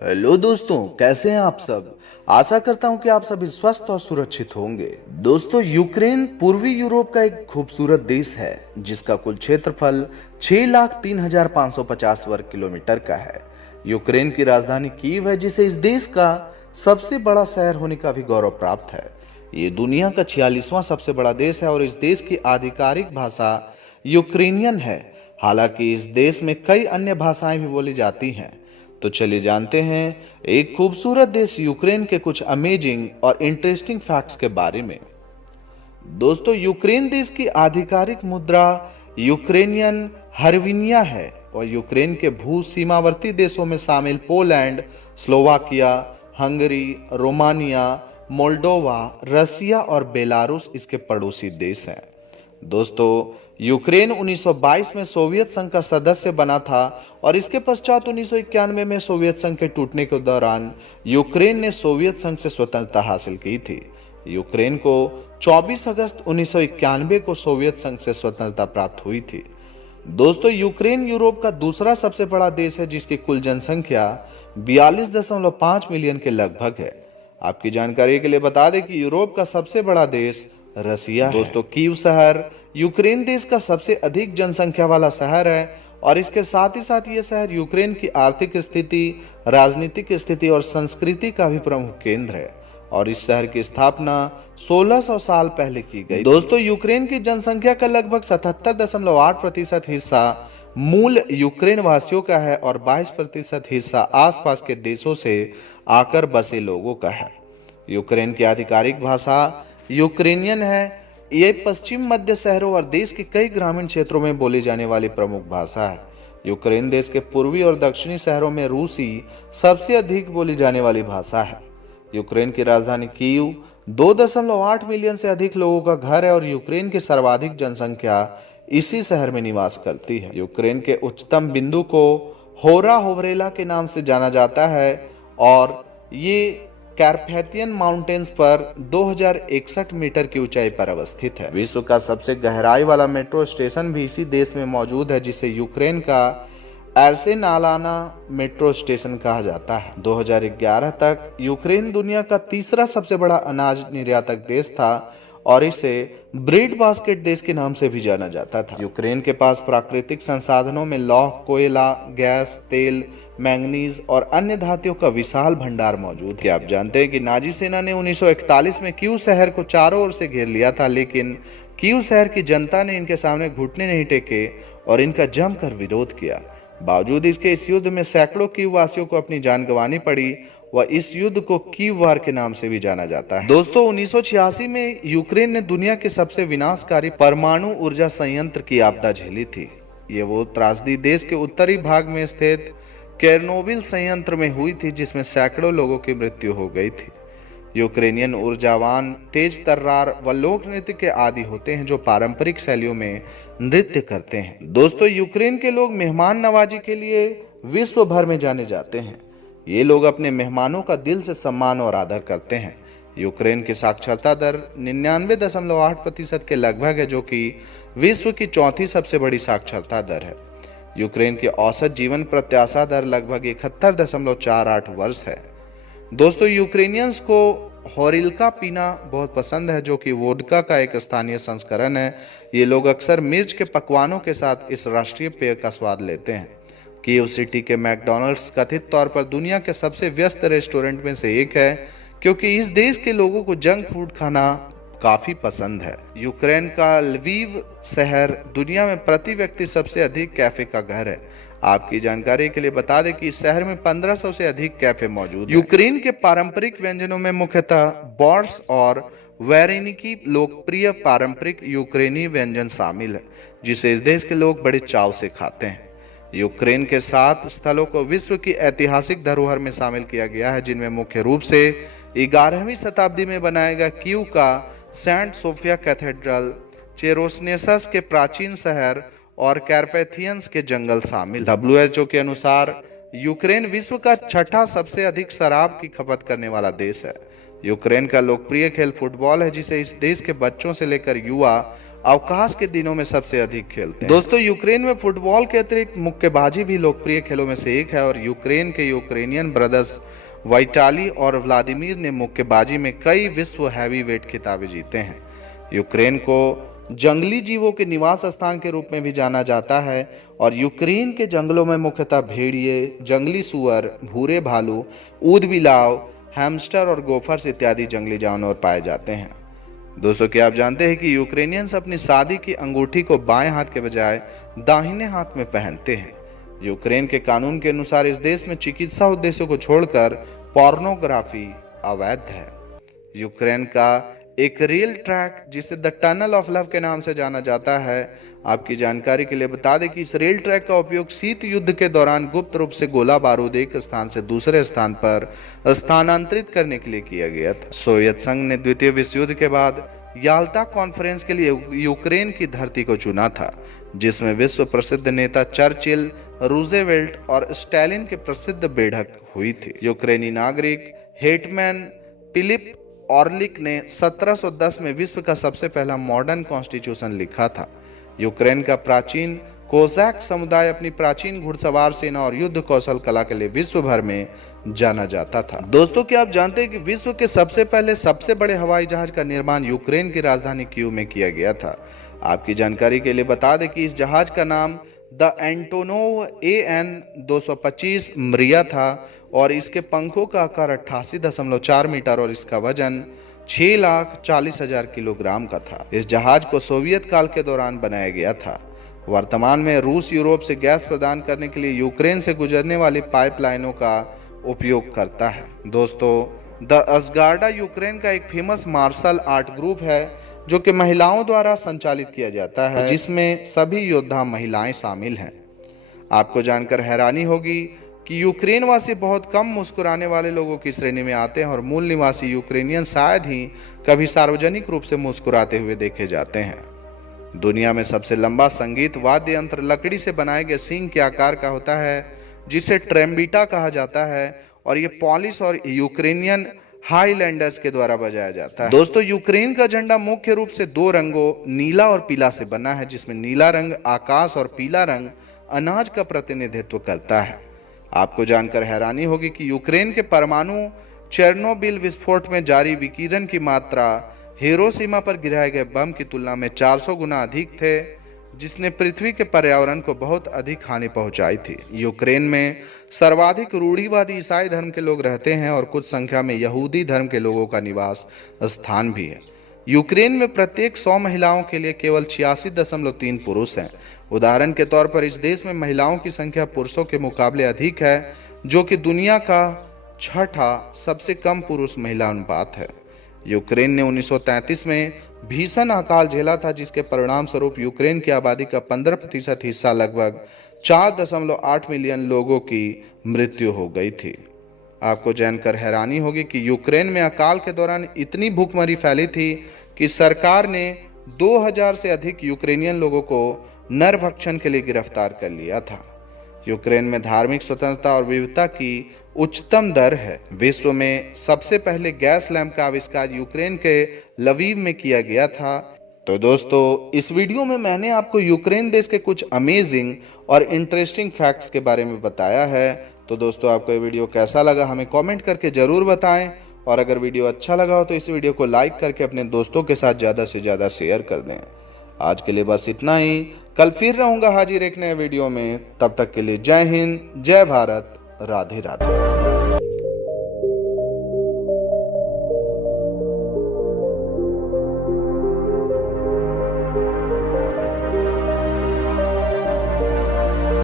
Hello दोस्तों, कैसे हैं आप सब। आशा करता हूं कि आप सभी स्वस्थ और सुरक्षित होंगे। दोस्तों, यूक्रेन पूर्वी यूरोप का एक खूबसूरत देश है जिसका कुल क्षेत्रफल 6,03,550 वर्ग किलोमीटर का है। यूक्रेन की राजधानी कीव है, जिसे इस देश का सबसे बड़ा शहर होने का भी गौरव प्राप्त है। ये दुनिया का 46वां सबसे बड़ा देश है और इस देश की आधिकारिक भाषा यूक्रेनियन है। हालांकि इस देश में कई अन्य भाषाएं भी बोली जाती हैं। तो चलिए जानते हैं एक खूबसूरत देश यूक्रेन के कुछ अमेजिंग और इंटरेस्टिंग फैक्ट्स के बारे में। दोस्तों, यूक्रेन देश की आधिकारिक मुद्रा यूक्रेनियन हरविनिया है और यूक्रेन के भू सीमावर्ती देशों में शामिल Poland, Slovakia, Hungary, Romania, Moldova, Russia और बेलारूस इसके पड़ोसी देश हैं। दोस्तों, यूक्रेन 1922 में सोवियत संघ का सदस्य बना था और इसके पश्चात 1991 में सोवियत संघ के टूटने के दौरान यूक्रेन ने सोवियत संघ से स्वतंत्रता हासिल की थी। यूक्रेन को 24 अगस्त 1991 को सोवियत संघ से स्वतंत्रता प्राप्त हुई थी। दोस्तों, यूक्रेन यूरोप का दूसरा सबसे बड़ा देश है जिसकी कुल जनसंख्या 42.5 मिलियन के लगभग है। आपकी जानकारी के लिए बता दें कि यूरोप का सबसे बड़ा देश रसिया है। दोस्तों, कीव शहर यूक्रेन देश का सबसे अधिक जनसंख्या वाला शहर है और इसके साथ ही साथ ये शहर यूक्रेन की आर्थिक स्थिति, राजनीतिक स्थिति और संस्कृति का भी प्रमुख केंद्र है और इस शहर की स्थापना 1600 साल पहले की गई। दोस्तों, यूक्रेन की जनसंख्या का लगभग 77.8% हिस्सा मूल यूक्रेन वासियों का है और 22% हिस्सा आसपास के देशों से आकर बसे लोगों का है। यूक्रेन की आधिकारिक भाषा यूक्रेनियन है। ये पश्चिम मध्य शहरों और देश के कई ग्रामीण क्षेत्रों में बोली जाने वाली प्रमुख भाषा है। यूक्रेन देश के पूर्वी और दक्षिणी शहरों में रूसी सबसे अधिक बोली जाने वाली भाषा है। यूक्रेन की राजधानी कीव 2.8 मिलियन से अधिक लोगों का घर है और यूक्रेन की सर्वाधिक जनसंख्या इसी शहर में निवास करती है। यूक्रेन के उच्चतम बिंदु को होरा होवरेला के नाम से जाना जाता है और ये कैरपैथियन माउंटेन्स पर 2061 मीटर की ऊंचाई पर अवस्थित है। विश्व का सबसे गहराई वाला मेट्रो स्टेशन भी इसी देश में मौजूद है, जिसे यूक्रेन का एर्सेनालाना मेट्रो स्टेशन कहा जाता है। 2011 तक यूक्रेन दुनिया का तीसरा सबसे बड़ा अनाज निर्यातक देश था और इसे ब्रेड बास्केट देश के नाम से भी जाना जाता था। यूक्रेन के पास प्राकृतिक संसाधनों में लौह, कोयला, गैस, तेल, मैंगनीज और अन्य धातुओं का विशाल भंडार मौजूद है। क्या आप जानते हैं कि नाजी सेना ने 1941 में कीव शहर को चारों ओर से घेर लिया था, लेकिन कीव शहर की जनता ने इनके सामने घुटने नहीं टेके और इनका जमकर विरोध किया। बावजूद इसके इस युद्ध में सैकड़ों कीव वासियों को अपनी जान गंवानी पड़ी व इस युद्ध को कीव वार के नाम से भी जाना जाता है। दोस्तों, 1986 में यूक्रेन ने दुनिया के सबसे विनाशकारी परमाणु ऊर्जा संयंत्र की आपदा झेली थी। ये वो त्रासदी देश के उत्तरी भाग में स्थित केरनोबिल संयंत्र में हुई थी, जिसमें सैकड़ों लोगों की मृत्यु हो गई थी। यूक्रेनियन ऊर्जावान, तेज तर्रार व लोक नृत्य के आदि होते हैं जो पारंपरिक शैलियों में नृत्य करते हैं। दोस्तों, यूक्रेन के लोग मेहमान नवाजी के लिए विश्व भर में जाने जाते हैं। ये लोग अपने मेहमानों का दिल से सम्मान और आदर करते हैं। यूक्रेन की साक्षरता दर 99.8% के लगभग है, जो कि विश्व की चौथी सबसे बड़ी साक्षरता दर है। यूक्रेन की औसत जीवन प्रत्याशा दर लगभग 71.48 वर्ष है। दोस्तों, यूक्रेनियंस को होरिल्का पीना बहुत पसंद है, जो कि वोडका का एक स्थानीय संस्करण है। ये लोग अक्सर मिर्च के पकवानों के साथ इस राष्ट्रीय पेय का स्वाद लेते हैं। कीव सिटी के मैकडॉनल्ड्स कथित तौर पर दुनिया के सबसे व्यस्त रेस्टोरेंट में से एक है, क्योंकि इस देश के लोगों को जंक फूड खाना काफी पसंद है। यूक्रेन का लवीव शहर दुनिया में प्रति व्यक्ति सबसे अधिक कैफे का घर है। आपकी जानकारी के लिए बता दें कि इस शहर में 1500 से अधिक कैफे मौजूद हैं। यूक्रेन के पारंपरिक व्यंजनों में मुख्यतः बोर्श और वेरेनिकी लोकप्रिय पारंपरिक यूक्रेनी व्यंजन शामिल है, जिसे इस देश के लोग बड़े चाव से खाते हैं। यूक्रेन के 7 स्थलों को विश्व की ऐतिहासिक धरोहर में शामिल किया गया है, जिनमें मुख्य रूप से 11वीं शताब्दी में बनाया गया कीव का सेंट सोफिया कैथेड्रल, चेरोसनेसस के प्राचीन शहर और कैरपैथियंस के जंगल शामिल। WHO के अनुसार यूक्रेन विश्व का छठा सबसे अधिक शराब की खपत करने वाला देश है। यूक्रेन का लोकप्रिय खेल फुटबॉल है, जिसे इस देश के बच्चों से लेकर युवा अवकाश के दिनों में सबसे अधिक खेलते हैं। दोस्तों, यूक्रेन में फुटबॉल के अतिरिक्त मुक्केबाजी भी लोकप्रिय खेलों में से एक है और यूक्रेन के यूक्रेनियन ब्रदर्स वाइटाली और व्लादिमीर ने मुक्केबाजी में कई विश्व हैवीवेट खिताबे जीते हैं। यूक्रेन को जंगली जीवों के निवास स्थान के रूप में भी जाना जाता है और यूक्रेन के जंगलों में मुख्यतः भेड़िए, जंगली सुअर, भूरे भालू, ऊदबिलाव, हैमस्टर और गोफर्स इत्यादि जंगली जानवर पाए जाते हैं। दोस्तों, क्या आप जानते हैं कि यूक्रेनियंस अपनी शादी की अंगूठी को बाएं हाथ के बजाय दाहिने हाथ में पहनते हैं। यूक्रेन के कानून के अनुसार इस देश में चिकित्सा उद्देश्यों को छोड़कर पोर्नोग्राफी अवैध है। यूक्रेन का एक रेल ट्रैक जिसे द टनल ऑफ लव के नाम से जाना जाता है, आपकी जानकारी के लिए बता दें कि इस रेल ट्रैक का उपयोग शीत युद्ध के दौरान गुप्त रूप से गोला बारूद एक स्थान से दूसरे स्थान पर स्थानांतरित करने के लिए किया गया था। सोवियत संघ ने द्वितीय विश्व युद्ध के बाद याल्टा कॉन्फ्रेंस के लिए यूक्रेन की धरती को चुना था, जिसमें विश्व प्रसिद्ध नेता चर्चिल, रूजेवेल्ट और स्टालिन की प्रसिद्ध बैठक हुई थी। यूक्रेनी नागरिक हेटमैन फिलिप ऑर्लिक ने 1710 में विश्व का सबसे पहला मॉडर्न कॉन्स्टिट्यूशन लिखा था। यूक्रेन का प्राचीन कोज़ैक समुदाय अपनी प्राचीन घुड़सवार सेना और युद्ध कौशल कला के लिए विश्व भर में जाना जाता था। दोस्तों, क्या आप जानते हैं कि विश्व के सबसे पहले सबसे बड़े हवाई जहाज का निर्माण यूक्रेन की राजधानी कीव में किया गया था। आपकी जानकारी के लिए बता दें कि इस जहाज का नाम द एंटोनोव AN-225 मरिया था और इसके पंखों का आकार 88.4 मीटर और इसका वजन 6,40,000 किलोग्राम का था। इस जहाज को सोवियत काल के दौरान बनाया गया था। वर्तमान में रूस यूरोप से गैस प्रदान करने के लिए यूक्रेन से गुजरने वाली पाइपलाइनों का उपयोग करता है। दोस्तों, द असगार्डा यूक्रेन का एक फेमस मार्शल आर्ट ग्रुप है जो कि महिलाओं द्वारा संचालित किया जाता है, जिसमें सभी योद्धा महिलाएं शामिल हैं। आपको जानकर हैरानी होगी कि यूक्रेन वासी बहुत कम मुस्कुराने वाले लोगों की श्रेणी में आते हैं और मूल निवासी यूक्रेनियन शायद ही कभी सार्वजनिक रूप से मुस्कुराते हुए देखे जाते हैं। दुनिया में सबसे लंबा संगीत वाद्य यंत्र लकड़ी से बनाए गए सींग के आकार का होता है, जिसे ट्रेम्बिटा कहा जाता है और ये पॉलिश और यूक्रेनियन हाईलैंडर्स के द्वारा बजाया जाता है। दोस्तों, यूक्रेन का झंडा मुख्य रूप से दो रंगों नीला और पीला से बना है, जिसमें नीला रंग आकाश और पीला रंग अनाज का प्रतिनिधित्व करता है। आपको जानकर हैरानी होगी कि यूक्रेन के परमाणु चेरनोबिल विस्फोट में जारी विकिरण की मात्रा हिरोशिमा पर गिराए गए बम की तुलना में 400 गुना अधिक थे, जिसने पृथ्वी के पर्यावरण को बहुत अधिक हानि पहुंचाई थी। यूक्रेन में सर्वाधिक रूढ़िवादी ईसाई धर्म के लोग रहते हैं और कुछ संख्या में यहूदी धर्म के लोगों का निवास स्थान भी है। यूक्रेन में प्रत्येक 100 महिलाओं के लिए केवल 86.3 पुरुष हैं। उदाहरण के तौर पर इस देश में महिलाओं की संख्या पुरुषों के मुकाबले अधिक है, जो कि दुनिया का छठा सबसे कम पुरुष महिला अनुपात है। यूक्रेन ने 1933 में भीषण अकाल झेला था, जिसके परिणाम स्वरूप यूक्रेन की आबादी का 15% हिस्सा लगभग 4.8 मिलियन लोगों की मृत्यु हो गई थी। आपको जानकर हैरानी होगी कि यूक्रेन में अकाल के दौरान इतनी भूखमरी फैली थी कि सरकार ने 2000 से अधिक यूक्रेनियन लोगों को नरभक्षण के लिए गिरफ्तार कर लिया था। यूक्रेन में धार्मिक स्वतंत्रता और विविधता की उच्चतम दर है। विश्व में सबसे पहले गैस लैंप का आविष्कार यूक्रेन के लवीव में किया गया था। तो दोस्तों, इस वीडियो में मैंने आपको यूक्रेन देश के कुछ अमेजिंग और इंटरेस्टिंग फैक्ट्स के बारे में बताया है। तो दोस्तों, आपको ये वीडियो कैसा लगा हमें कमेंट करके जरूर बताएं और अगर वीडियो अच्छा लगा हो तो इस वीडियो को लाइक करके अपने दोस्तों के साथ ज़्यादा से ज़्यादा शेयर कर दें। आज के लिए बस इतना ही। कल फिर रहूंगा हाजिर एक नए वीडियो में। तब तक के लिए जय हिंद, जय भारत, राधे राधे।